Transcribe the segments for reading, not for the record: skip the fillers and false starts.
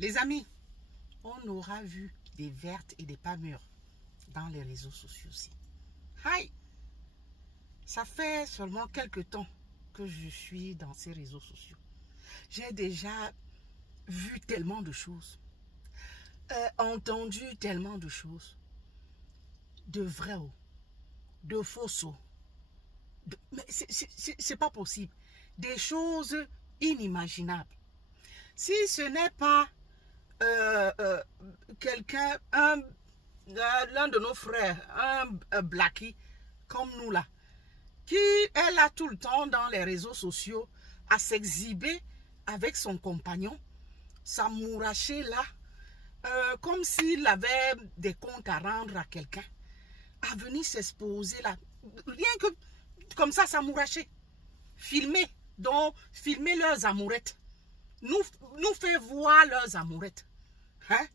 Les amis, on aura vu des vertes et des pas mûres dans les réseaux sociaux aussi. Aïe, ça fait seulement quelques temps que je suis dans ces réseaux sociaux. J'ai déjà vu tellement de choses, entendu tellement de choses, de vrais hauts, de faux sauts. Mais c'est pas possible. Des choses inimaginables. Si ce n'est pas quelqu'un, l'un de nos frères, un blackie comme nous là, qui est là tout le temps dans les réseaux sociaux à s'exhiber avec son compagnon, s'amouracher là, comme s'il avait des comptes à rendre à quelqu'un, à venir s'exposer là, rien que comme ça s'amouracher, filmer, donc filmer leurs amourettes, nous faire voir leurs amourettes, hein?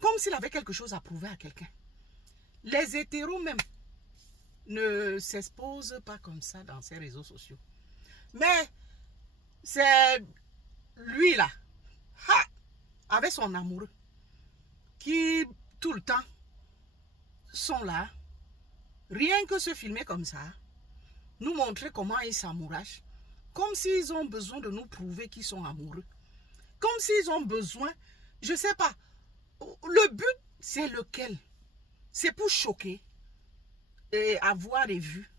Comme s'il avait quelque chose à prouver à quelqu'un. Les hétéros même ne s'exposent pas comme ça dans ces réseaux sociaux. Mais c'est lui là, avec son amoureux, qui tout le temps sont là, rien que se filmer comme ça, nous montrer comment ils s'amourachent, comme s'ils ont besoin de nous prouver qu'ils sont amoureux, comme s'ils ont besoin, je ne sais pas, le but c'est lequel? C'est pour choquer et avoir des vues,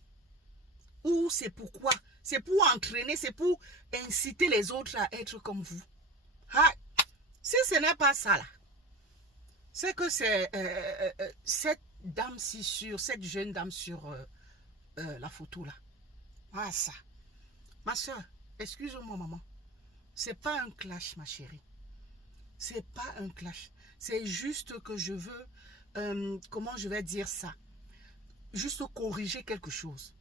ou c'est pourquoi? C'est pour entraîner, c'est pour inciter les autres à être comme vous. Si ce n'est pas ça là, c'est que c'est cette dame-ci sur, cette jeune dame sur la photo là. Ça. Ma soeur, excuse-moi maman, c'est pas un clash ma chérie. C'est pas un clash. C'est juste que je veux, comment je vais dire ça? Juste corriger quelque chose.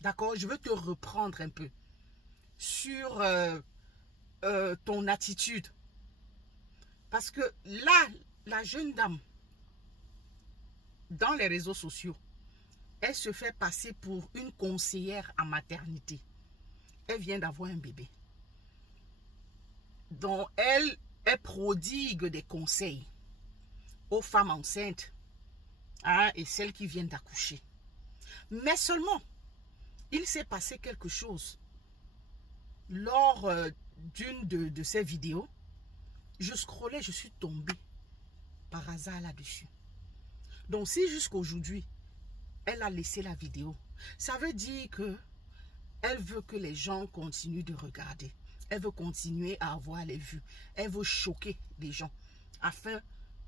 D'accord? Je veux te reprendre un peu sur ton attitude. Parce que là, la jeune dame, dans les réseaux sociaux, elle se fait passer pour une conseillère en maternité. Elle vient d'avoir un bébé. Donc, elle prodigue des conseils aux femmes enceintes, et celles qui viennent d'accoucher. Mais seulement, il s'est passé quelque chose lors d'une de ces vidéos. Je scrollais, je suis tombée par hasard là-dessus. Donc, si jusqu'aujourd'hui, elle a laissé la vidéo, ça veut dire que elle veut que les gens continuent de regarder. Elle veut continuer à avoir les vues. Elle veut choquer les gens afin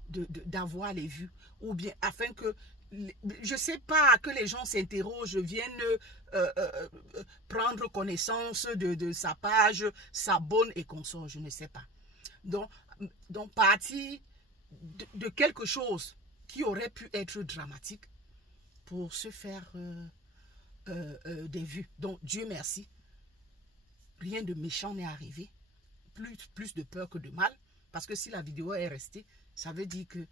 d'avoir les vues. Ou bien afin que, je ne sais pas, que les gens s'interrogent, viennent prendre connaissance de sa page, s'abonnent et consort, je ne sais pas. Donc partir de quelque chose qui aurait pu être dramatique pour se faire des vues. Donc, Dieu merci, rien de méchant n'est arrivé. Plus de peur que de mal. Parce que si la vidéo est restée, ça veut dire que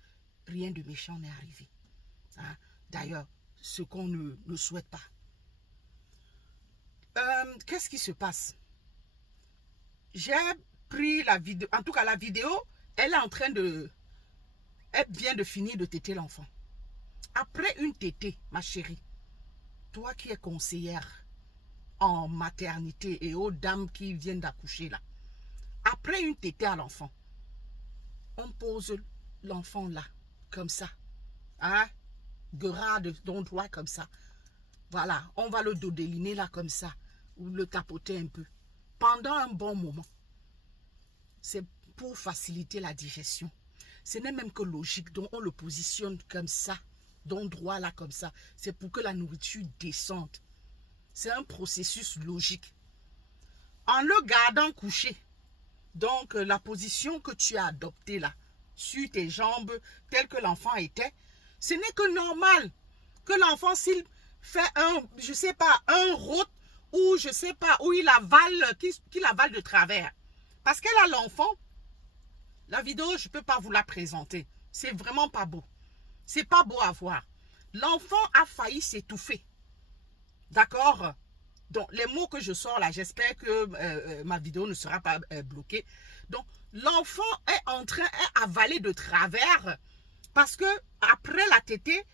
rien de méchant n'est arrivé. D'ailleurs, ce qu'on ne souhaite pas. Qu'est-ce qui se passe? J'ai pris la vidéo. En tout cas, la vidéo, elle est en train de... Elle vient de finir de téter l'enfant. Après une tétée, ma chérie, toi qui es conseillère en maternité et aux dames qui viennent d'accoucher là, après une tétée à l'enfant, on pose l'enfant là, comme ça, grade d'endroit comme ça. Voilà, on va le dodéliner là comme ça, ou le tapoter un peu, pendant un bon moment. C'est pour faciliter la digestion. Ce n'est même que logique, donc on le positionne comme ça, d'endroit là comme ça. C'est pour que la nourriture descende. C'est un processus logique. En le gardant couché, donc la position que tu as adoptée là, sur tes jambes, telle que l'enfant était, ce n'est que normal que l'enfant, s'il fait je sais pas, un rot, ou je sais pas, où il avale, qu'il avale de travers. Parce qu'elle a l'enfant, la vidéo, je ne peux pas vous la présenter. C'est vraiment pas beau. C'est pas beau à voir. L'enfant a failli s'étouffer. D'accord? Donc, les mots que je sors là, j'espère que ma vidéo ne sera pas bloquée. Donc, l'enfant est en train d'avaler de travers parce que après la tétée,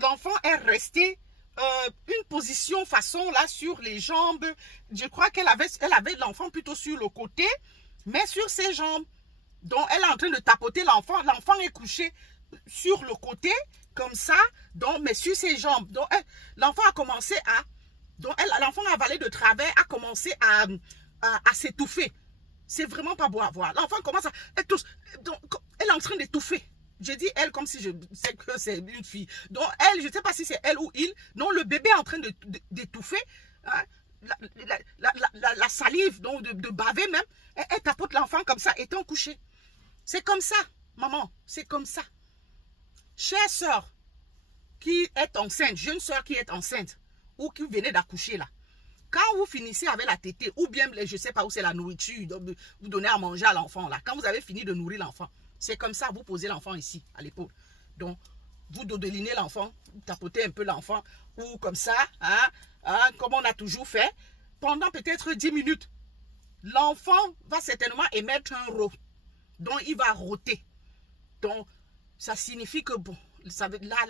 l'enfant est resté une position façon là sur les jambes. Je crois qu'elle avait l'enfant plutôt sur le côté, mais sur ses jambes. Donc, elle est en train de tapoter l'enfant. L'enfant est couché sur le côté, comme ça, donc, mais sur ses jambes. Donc, l'enfant a commencé à... Donc, l'enfant a avalé de travers, a commencé à s'étouffer. C'est vraiment pas beau à voir. L'enfant commence à... Donc, elle est en train d'étouffer. J'ai dit elle comme si je sais que c'est une fille. Donc, elle, je ne sais pas si c'est elle ou il. Non, le bébé est en train d'étouffer. Hein? La salive, donc de baver même. Elle tapote l'enfant comme ça, étant couché. C'est comme ça, maman. C'est comme ça. Chère sœur qui est enceinte, jeune sœur qui est enceinte, ou qui venait d'accoucher là, quand vous finissez avec la tétée, ou bien, je ne sais pas où c'est la nourriture, vous donnez à manger à l'enfant là, quand vous avez fini de nourrir l'enfant, c'est comme ça, vous posez l'enfant ici, à l'épaule. Donc, vous dodelinez l'enfant, vous tapotez un peu l'enfant, ou comme ça, comme on a toujours fait, pendant peut-être 10 minutes. L'enfant va certainement émettre un rot. Donc, il va rôter. Donc, ça signifie que, bon, là,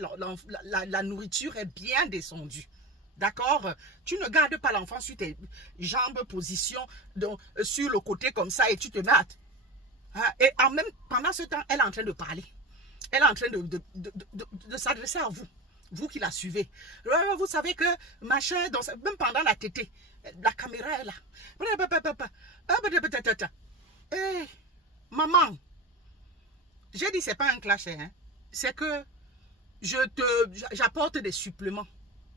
la nourriture est bien descendue. D'accord? Tu ne gardes pas l'enfant sur tes jambes, position, donc, sur le côté comme ça, et tu te mets. Et pendant ce temps, elle est en train de parler. Elle est en train de s'adresser à vous. Vous qui la suivez. Vous savez que, machin, donc, même pendant la tétée, la caméra est là. Hey, maman, j'ai dit c'est pas un clash, hein. C'est que j'apporte des suppléments.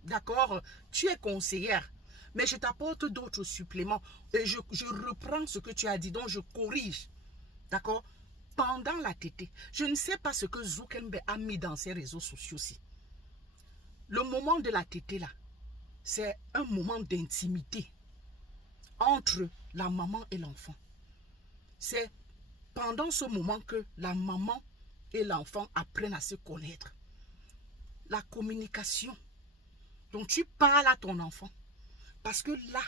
D'accord? Tu es conseillère, mais je t'apporte d'autres suppléments. Et je reprends ce que tu as dit, donc je corrige. D'accord? Pendant la tétée, je ne sais pas ce que Zuckerberg a mis dans ses réseaux sociaux-ci. Le moment de la tétée, là, c'est un moment d'intimité entre la maman et l'enfant. C'est pendant ce moment que la maman et l'enfant apprennent à se connaître. La communication. Donc, tu parles à ton enfant. Parce que là,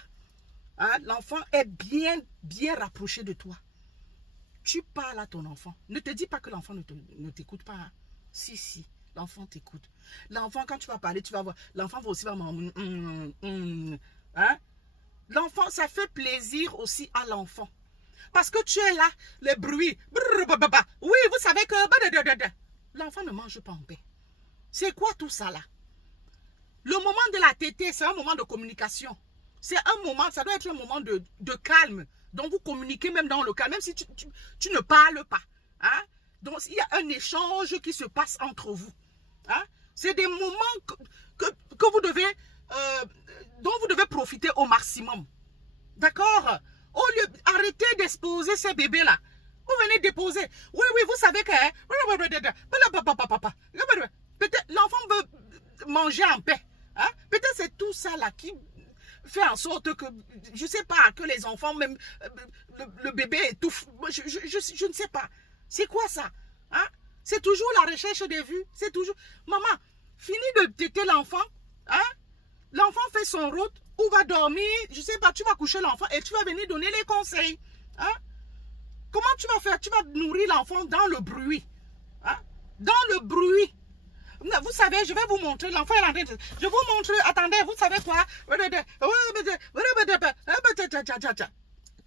l'enfant est bien rapproché de toi. Tu parles à ton enfant. Ne te dis pas que l'enfant ne t'écoute pas. Hein. Si, l'enfant t'écoute. L'enfant, quand tu vas parler, tu vas voir. L'enfant va aussi voir. Hein? L'enfant, ça fait plaisir aussi à l'enfant. Parce que tu es là, les bruits. Oui, vous savez que... L'enfant ne mange pas en paix. C'est quoi tout ça là? Le moment de la tétée, c'est un moment de communication. C'est un moment, ça doit être un moment de calme. Donc vous communiquez même dans le calme, même si tu ne parles pas. Hein? Donc il y a un échange qui se passe entre vous. Hein? C'est des moments que vous devez, dont vous devez profiter au maximum. D'accord? Au lieu d'arrêter d'exposer ces bébés-là. Vous venez déposer. Oui, vous savez que... Peut-être l'enfant veut manger en paix. Hein? Peut-être c'est tout ça là qui fait en sorte que, je ne sais pas, que les enfants, même le bébé étouffe. Je ne sais pas. C'est quoi ça? Hein? C'est toujours la recherche des vues. C'est toujours... Maman, fini de téter l'enfant. Hein? L'enfant fait son route. Ou va dormir, je sais pas, tu vas coucher l'enfant et tu vas venir donner les conseils. Hein? Comment tu vas faire? Tu vas nourrir l'enfant dans le bruit. Hein? Dans le bruit. Vous savez, je vais vous montrer. L'enfant est en train de... Je vous montre. Attendez, vous savez quoi?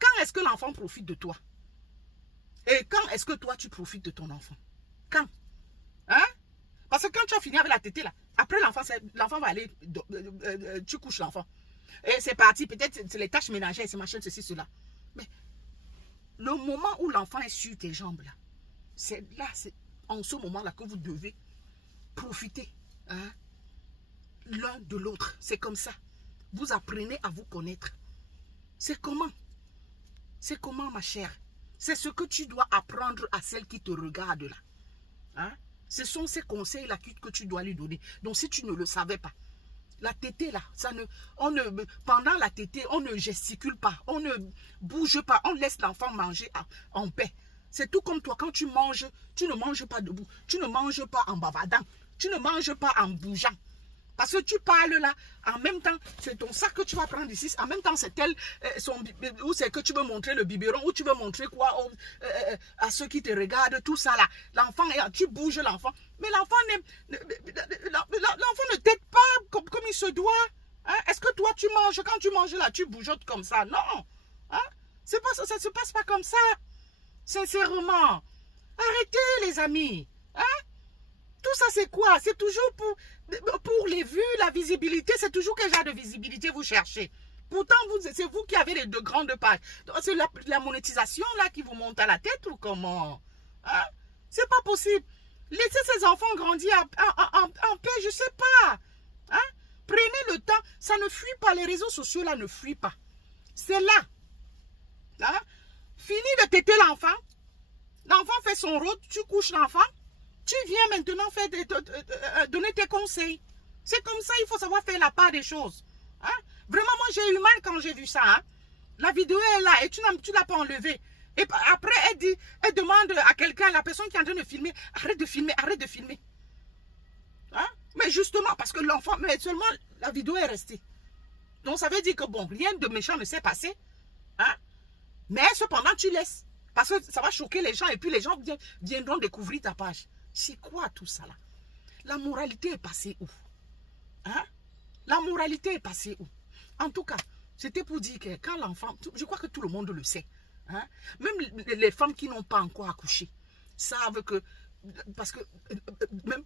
Quand est-ce que l'enfant profite de toi? Et quand est-ce que toi, tu profites de ton enfant? Quand? Hein? Parce que quand tu as fini avec la tétée, là, après l'enfant va aller... tu couches l'enfant. Et c'est parti, peut-être c'est les tâches ménagères, c'est machin, ceci, cela. Mais le moment où l'enfant est sur tes jambes, là, c'est en ce moment-là que vous devez profiter hein, l'un de l'autre. C'est comme ça. Vous apprenez à vous connaître. C'est comment? C'est comment, ma chère? C'est ce que tu dois apprendre à celle qui te regarde là. Hein? Ce sont ces conseils-là que tu dois lui donner. Donc, si tu ne le savais pas, la tétée là, pendant la tétée, on ne gesticule pas, on ne bouge pas, on laisse l'enfant manger en paix. C'est tout comme toi, quand tu manges, tu ne manges pas debout, tu ne manges pas en bavardant, tu ne manges pas en bougeant. Parce que tu parles là, en même temps, c'est ton sac que tu vas prendre ici, en même temps, c'est elle, ou c'est que tu veux montrer le biberon, ou tu veux montrer quoi à ceux qui te regardent, tout ça là. L'enfant, tu bouges l'enfant. Mais l'enfant ne t'aide pas comme il se doit. Hein? Est-ce que toi, tu manges, quand tu manges là, tu bougeottes comme ça? Non. Hein? Ça ne se passe pas comme ça. Sincèrement. Arrêtez les amis. Hein? Tout ça c'est quoi? C'est toujours pour les vues, la visibilité. C'est toujours quel genre de visibilité vous cherchez. Pourtant, c'est vous qui avez les deux grandes pages. C'est la monétisation là qui vous monte à la tête ou comment? Hein? C'est pas possible. Laissez ces enfants grandir en paix, je sais pas. Hein? Prenez le temps. Ça ne fuit pas. Les réseaux sociaux là ne fuient pas. C'est là. Hein? Fini de téter l'enfant. L'enfant fait son rôle, tu couches l'enfant. Tu viens maintenant donner tes conseils. C'est comme ça, il faut savoir faire la part des choses. Hein? Vraiment, moi, j'ai eu mal quand j'ai vu ça. Hein? La vidéo est là et tu ne l'as pas enlevée. Et après, elle demande à quelqu'un, la personne qui est en train de filmer, arrête de filmer, arrête de filmer. Hein? Mais justement, parce que l'enfant, mais seulement la vidéo est restée. Donc, ça veut dire que bon, rien de méchant ne s'est passé. Hein? Mais cependant, tu laisses. Parce que ça va choquer les gens et puis les gens viendront découvrir ta page. C'est quoi tout ça là? La moralité est passée où? Hein? La moralité est passée où? En tout cas, c'était pour dire que quand l'enfant, je crois que tout le monde le sait. Hein? Même les femmes qui n'ont pas encore accouché savent que, parce que même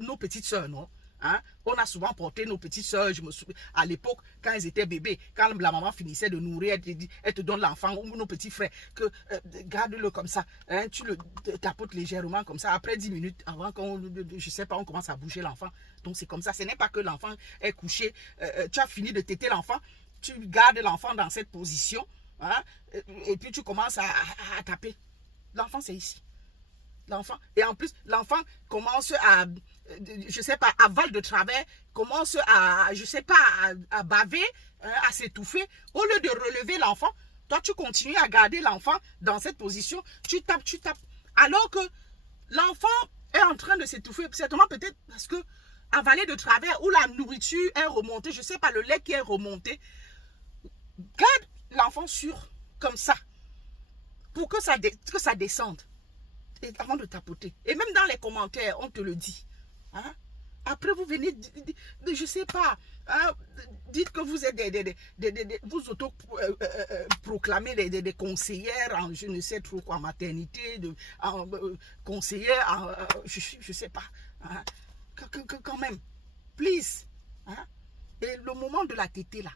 nos petites soeurs, non? Hein? On a souvent porté nos petites soeurs, je me souviens, à l'époque, quand elles étaient bébés, quand la maman finissait de nourrir, elle te donne l'enfant, ou nos petits frères, que garde-le comme ça, hein? Tu le tapotes légèrement comme ça, après 10 minutes, avant qu'on, je sais pas, on commence à bouger l'enfant. Donc c'est comme ça, ce n'est pas que l'enfant est couché, tu as fini de téter l'enfant, tu gardes l'enfant dans cette position, hein? Et puis tu commences à taper. L'enfant c'est ici. L'enfant, et en plus, l'enfant commence à, je sais pas, avale de travers, commence à, je sais pas, à baver, à s'étouffer. Au lieu de relever l'enfant, toi, tu continues à garder l'enfant dans cette position. Tu tapes. Alors que l'enfant est en train de s'étouffer, certainement peut-être parce que avalé de travers ou la nourriture est remontée, je sais pas, le lait qui est remonté. Garde l'enfant comme ça, pour que ça descende. Avant de tapoter. Et même dans les commentaires, on te le dit. Hein? Après, vous venez, je ne sais pas, hein? Dites que vous êtes vous auto-proclamez des conseillères en je ne sais trop quoi, maternité, conseillères, je ne sais pas. Hein? Quand même, please. Hein? Et le moment de la tétée, là,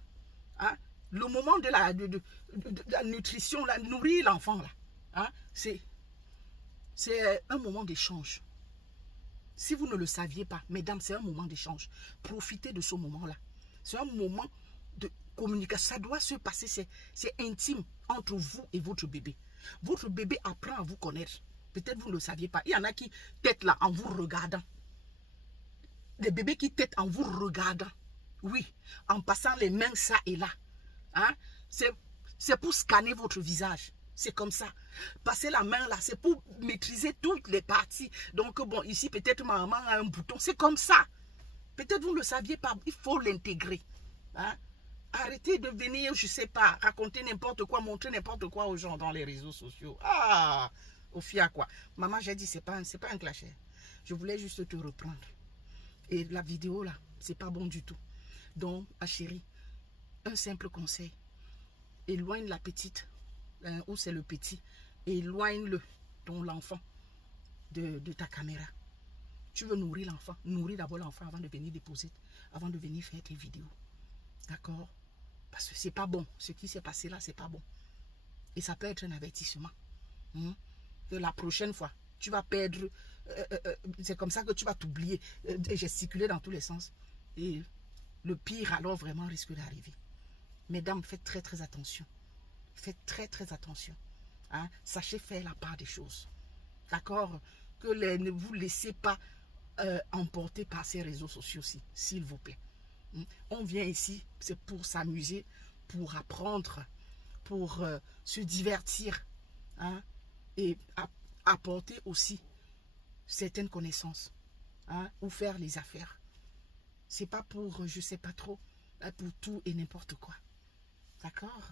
hein? Le moment de la nutrition, là, nourrir l'enfant, là, hein? C'est un moment d'échange. Si vous ne le saviez pas, mesdames, c'est un moment d'échange. Profitez de ce moment-là. C'est un moment de communication. Ça doit se passer, c'est intime entre vous et votre bébé. Votre bébé apprend à vous connaître. Peut-être vous ne le saviez pas. Il y en a qui têtent là en vous regardant. Des bébés qui têtent en vous regardant. Oui, en passant les mains ça et là. Hein? C'est pour scanner votre visage. C'est comme ça. Passer la main là, c'est pour maîtriser toutes les parties. Donc bon, ici peut-être maman a un bouton. C'est comme ça. Peut-être vous ne le saviez pas. Il faut l'intégrer. Hein? Arrêtez de venir, je ne sais pas, raconter n'importe quoi, montrer n'importe quoi aux gens dans les réseaux sociaux. Ah, au fia quoi. Maman, j'ai dit, c'est pas un clash. Je voulais juste te reprendre. Et la vidéo là, c'est pas bon du tout. Donc, ma chérie, un simple conseil. Éloigne la petite. Où c'est le petit, éloigne-le, l'enfant, de ta caméra. Tu veux nourrir l'enfant, nourris d'abord l'enfant avant de venir déposer, avant de venir faire tes vidéos. D'accord? Parce que c'est pas bon. Ce qui s'est passé là, c'est pas bon. Et ça peut être un avertissement. Que la prochaine fois, tu vas perdre. C'est comme ça que tu vas t'oublier, gesticuler dans tous les sens. Et le pire alors vraiment risque d'arriver. Mesdames, faites très très attention. Faites très très attention. Hein? Sachez faire la part des choses. D'accord? Que ne vous laissez pas emporter par ces réseaux sociaux-ci, s'il vous plaît. On vient ici, c'est pour s'amuser, pour apprendre, pour se divertir. Hein? Et apporter aussi certaines connaissances. Hein? Ou faire les affaires. C'est pas pour, je sais pas trop, pour tout et n'importe quoi. D'accord?